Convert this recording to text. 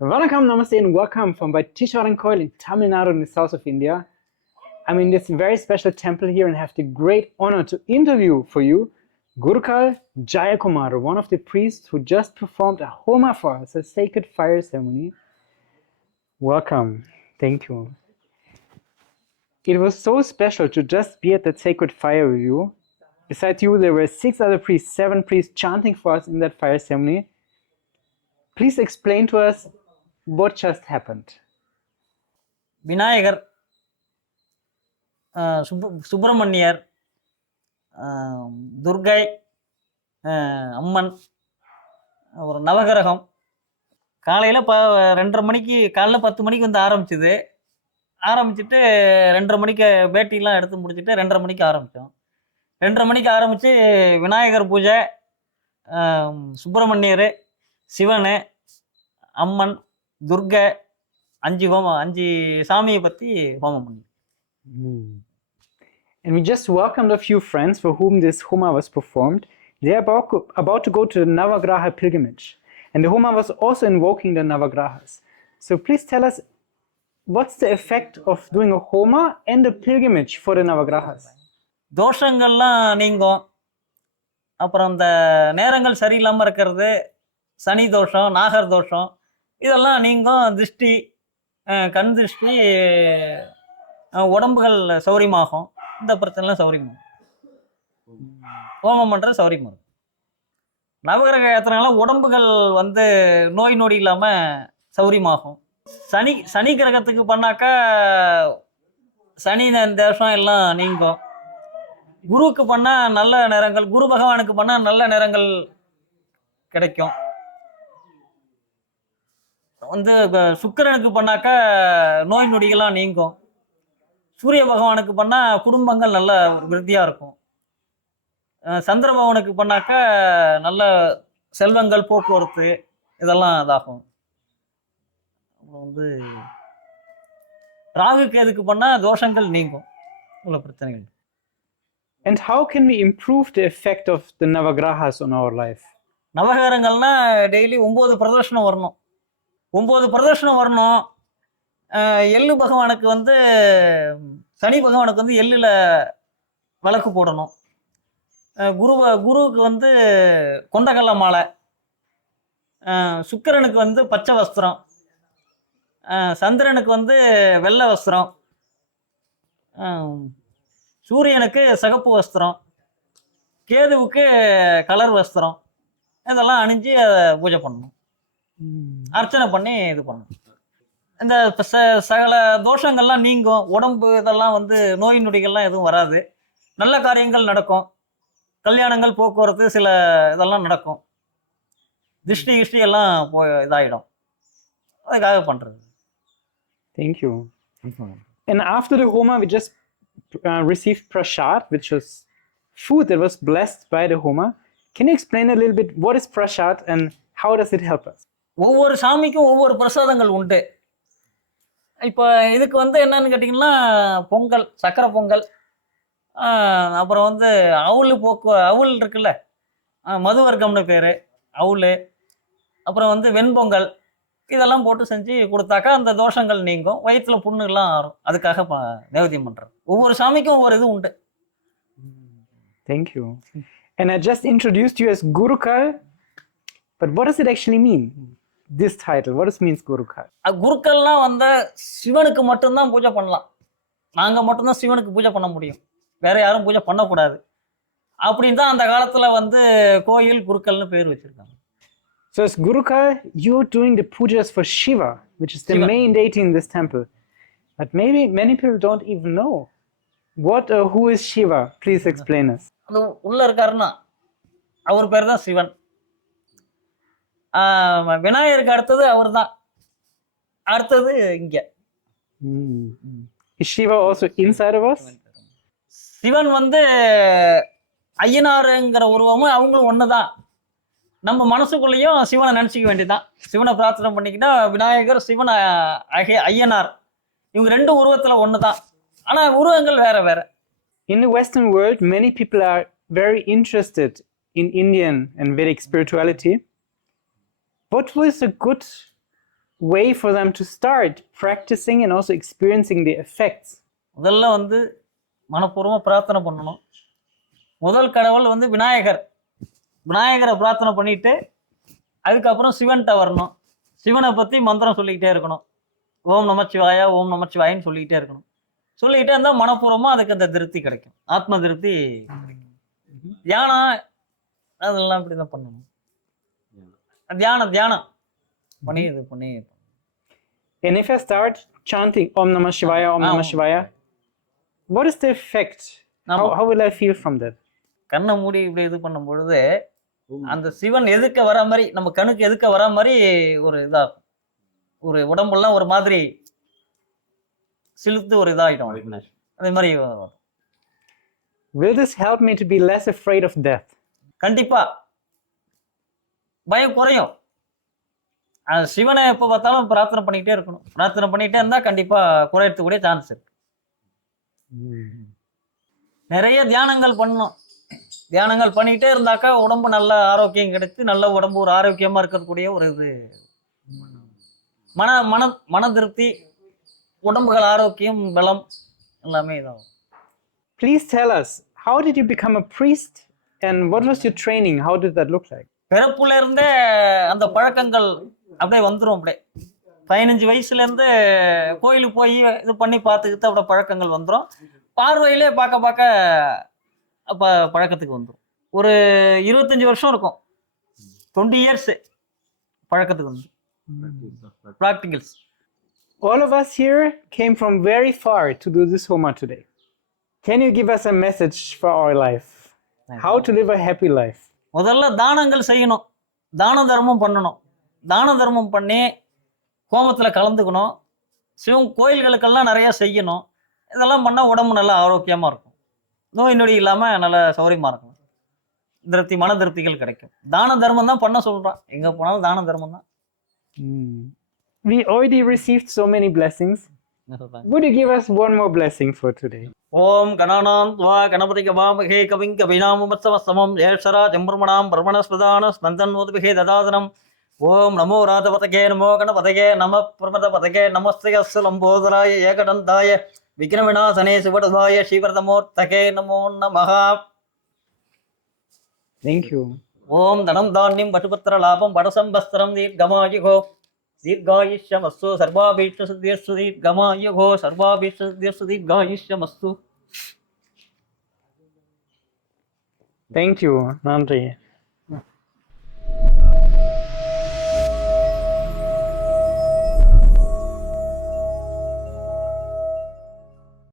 Vanakkam, Namaste and welcome from Vaitishwarankoil in Tamil Nadu in the south of India. I'm in this very special temple here and have the great honor to interview for you Gurukal Jayakumar, one of the priests who just performed a Homa for us, a sacred fire ceremony. Welcome. Thank you. It was so special to just be at that sacred fire with you. Besides you, there were 6 other priests, 7 priests chanting for us in that fire ceremony. Please explain to us what just happened. Vinayagar, Subramaniyar, Durgai, அம்மன், ஒரு நவகிரகம். காலையில் 2:30 மணிக்கு, காலைல 10 மணிக்கு வந்து ஆரம்பிச்சுது. ஆரம்பிச்சுட்டு 2:30 மணிக்கு பேட்டிலாம் எடுத்து முடிச்சுட்டு 2:30 மணிக்கு ஆரம்பித்தோம். 2:30 மணிக்கு ஆரம்பித்து விநாயகர் பூஜை, சுப்பிரமணியர், சிவன், அம்மன், துர்கை, 5 சாமியை பற்றி ஹோமம் பண்ணி. And we just welcomed a few friends for whom this Homa was performed. They are about to go to the Navagraha pilgrimage. And the Homa was also invoking the Navagrahas. So please tell us, what's the effect of doing a Homa and a pilgrimage for the Navagrahas? தோஷங்கள்லாம் நீங்கும். அப்புறம் இந்த நேரங்கள் சரியில்லாமல் இருக்கிறது, சனி தோஷம், நாகர் தோஷம், இதெல்லாம் நீங்கும். திருஷ்டி, கண் திருஷ்டி, உடம்புகள் சௌரியமாகும். இந்த பிரச்சனைலாம் சௌரியமாகும். ஹோமம் பண்ணுறது சௌரியமாகும். நவகிரக யாத்திரைனால உடம்புகள் வந்து நோய் நொடி இல்லாமல் சௌரியமாகும். சனி கிரகத்துக்கு பண்ணாக்கா சனி தோஷம் எல்லாம் நீங்கும். குருவுக்கு பண்ணால் நல்ல நேரங்கள், குரு பகவானுக்கு பண்ணால் நல்ல நேரங்கள் கிடைக்கும். வந்து சுக்கிரனுக்கு பண்ணாக்கா நோய் நொடிகள்லாம் நீங்கும். சூரிய பகவானுக்கு பண்ணால் குடும்பங்கள் நல்ல விருத்தியாக இருக்கும். சந்திர பகவானுக்கு பண்ணாக்கா நல்ல செல்வங்கள், போக்குவரத்து இதெல்லாம் இதாகும். வந்து ராகு கேதுக்கு பண்ணால் தோஷங்கள் நீங்கும், உள்ள பிரச்சனைகள். And how can we improve the effect of the Navagrahas on our life? நவகிரகங்கள்னா டெய்லி 9 பிரதர்ஷனம் வரணும். 9 பிரதர்ஷனம் வரணும். எள்ளு பகவானுக்கு வந்து, சனி பகவானுக்கு வந்து எள்ளில் விளக்கு போடணும். குருவுக்கு வந்து கொண்டக்கடலை மாலை, சுக்கிரனுக்கு வந்து பச்சை வஸ்திரம், சந்திரனுக்கு வந்து வெள்ளை வஸ்திரம், சூரியனுக்கு சிகப்பு வஸ்திரம், கேதுவுக்கு கலர் வஸ்திரம், இதெல்லாம் அணிஞ்சு பூஜை பண்ணணும், அர்ச்சனை பண்ணி இது பண்ணணும். இந்த சகல தோஷங்கள்லாம் நீங்கும். உடம்பு இதெல்லாம் வந்து நோய் நொடிகள்லாம் எதுவும் வராது. நல்ல காரியங்கள் நடக்கும். கல்யாணங்கள், போக்குவரத்து, சில இதெல்லாம் நடக்கும். திருஷ்டி எல்லாம் இதாகிடும். அதுக்காக பண்ணுறது. Thank you. And after the Homa, we just received prasad, which was food that was blessed by the Homa. Can you explain a little bit what is prasad and how does it help us? ஒவ்வொரு சாமிக்கும் ஒவ்வொரு பிரசாதங்கள் உண்டு. இப்போ இதுக்கு வந்து என்னன்னு கேட்டிங்கன்னா, பொங்கல், சக்கரை பொங்கல், அப்புறம் வந்து அவுல் இருக்குல்ல, மதுவர்க்கம்னு பேர், அவுல், அப்புறம் வந்து வெண்பொங்கல், இதெல்லாம் போட்டு செஞ்சு கொடுத்தாக்கா அந்த தோஷங்கள் நீங்கும், வயிற்றுல புண்ணுலாம் ஆறும். அதுக்காக நைவேத்தியம் பண்ணுறது. ஒவ்வொரு சாமிக்கும் ஒவ்வொரு இது உண்டு. Thank you. And I just introduced you as Gurukal, but what does it actually mean? This title, what does it means Gurukal? குருக்கள்லாம் வந்து சிவனுக்கு மட்டும்தான் பூஜை பண்ணலாம். நாங்கள் மட்டும்தான் சிவனுக்கு பூஜை பண்ண முடியும், வேற யாரும் பூஜை பண்ணக்கூடாது. அப்படின்னு தான் அந்த காலத்தில் வந்து கோயில் குருக்கள்னு பேர் வச்சிருக்காங்க. So as Gurukal, you're doing the pujas for Shiva, which is the main deity in this temple. But maybe many people don't even know. Who is Shiva? Please explain us. அது உள்ள இருக்காருன்னா அவர் பேர் தான் சிவன். விநாயகருக்கு அடுத்தது அவர் தான். அடுத்தது இங்க. Is Shiva also inside of us? Sivan வந்து ஐயனாருங்கிற உருவமும் அவங்களும் ஒண்ணுதான். நம்ம மனசுக்குள்ளேயும் சிவனை நினைச்சிக்க வேண்டியதுதான். சிவனை பிரார்த்தனை பண்ணிக்கிட்டா விநாயகர், சிவன், ஐயனார், இவங்க 2 உருவத்துல ஒண்ணுதான். ஆனா உருவங்கள் வேற வேற. In the Western world, many people are very interested in Indian and Vedic spirituality. What was a good way for them to start practicing and also experiencing the effects? முதல்ல வந்து மனப்பூர்வமாக பிரார்த்தனை பண்ணணும். முதல் கடவுள் வந்து விநாயகர். விநாயகரை பிரார்த்தனை பண்ணிட்டு அதுக்கப்புறம் சிவன்கிட்ட வரணும். சிவனை பற்றி மந்திரம் சொல்லிக்கிட்டே இருக்கணும். ஓம் நமச்சிவாயா ஓம் நமச்சிவாயின்னு சொல்லிக்கிட்டே இருக்கணும். சொல்லிக்கிட்டே இருந்தால் மனப்பூர்வமாக அதுக்கு அந்த திருப்தி கிடைக்கும். ஆத்ம திருப்தி. தியானம் அதெல்லாம் இப்படி தான் பண்ணணும். தியானம் பண்ணி இது பண்ணி. And if I start chanting Om Namah Shivaya, Om Namah Shivaya, what is the effect? How will I feel from that? கண்ணை மூடி இப்படி இது பண்ணும் பொழுது அந்த சிவன் எதுக்க வர மாதிரி, நம்ம கண்ணுக்கு எதுக்க வர மாதிரி ஒரு இதாகும். ஒரு உடம்பெல்லாம் ஒரு மாதிரி சிலுத்து ஒரு இதாகிடும். அதே மாதிரி Will this help me to be less afraid of death? கண்டிப்பா பயம் குறையும். சிவனை எப்போ பார்த்தாலும் பிரார்த்தனை பண்ணிக்கிட்டே இருக்கணும். பிரார்த்தனை பண்ணிக்கிட்டே இருந்தால் கண்டிப்பாக குறையறதுக்கூடிய சான்ஸ் இருக்கு. நிறைய தியானங்கள் பண்ணணும். தியானங்கள் பண்ணிக்கிட்டே இருந்தாக்கா உடம்பு நல்ல ஆரோக்கியம் கிடைத்து நல்ல உடம்பு ஒரு ஆரோக்கியமாக இருக்கக்கூடிய ஒரு இது மன திருப்தி, உடம்புகள் ஆரோக்கியம், பலம் எல்லாமே இதாகும். Please tell us, how did you become a priest and what was your training? How did that look like? பிறப்புல இருந்தே அந்த பழக்கங்கள் அப்படியே வந்துடும். அப்படியே 15 வயசுலேருந்து கோயிலுக்கு போய் இது பண்ணி பார்த்துக்கிட்டு அப்படியே பழக்கங்கள் வந்துடும். பார்வையிலே பார்க்க அப்போ பழக்கத்துக்கு வந்துடும். ஒரு 25 வருஷம் இருக்கும். 20 years பழக்கத்துக்கு வந்து practicals. All of us here came from very far to do this Homa today. Can you give us a message for our life? How to live a happy life? முதல்ல தானங்கள் செய்யணும். தான தர்மம் பண்ணணும். தான தர்மம் பண்ணி ஹோமத்தில் கலந்துக்கணும். சிவன் கோயில்களுக்கெல்லாம் நிறையா செய்யணும். இதெல்லாம் பண்ணால் உடம்பு நல்லா ஆரோக்கியமாக இருக்கும். நோய் நொடி இல்லாமல் நல்லா சௌரியமாக இருக்கும். திருப்தி, மன திருப்திகள் கிடைக்கும். தான தர்மம் தான் பண்ண சொல்கிறான். எங்கே போனாலும் தான தர்மம் தான். We already received so many blessings. Would you give us one more blessing for today? ஓம் கணானாம் துவா கணபதி கபாமகே கவிங் கவிநாமமத்சவசமம் ஏஷரா ஜம்பர்மணாம் பிரமணஸ்பதான ஸ்பந்தன்மோதுபிகே ததாதனம். ஓம் நமோ ராஜபதகே நமோ கணபதகே நம பிரமதபதகே நமஸ்தே லம்போதராய ஏகடந்தாய விக்ரமிநாசனே சிவடதாய ஸ்ரீவரதமூர்த்தகே நமோ நமஹ. Thank you. ஓம் தனம் தானியம் பசுபத்திர லாபம் படசம்பஸ்திரம் தீர்க்கமாயுகோ दीर्घायुष्यमस्तु सर्वाभीष्टसिद्ध्यस्तु दीर्घमायुः सर्वाभीष्टसिद्ध्यस्तु दीर्घायुष्यमस्तु. Thank you, Nandri.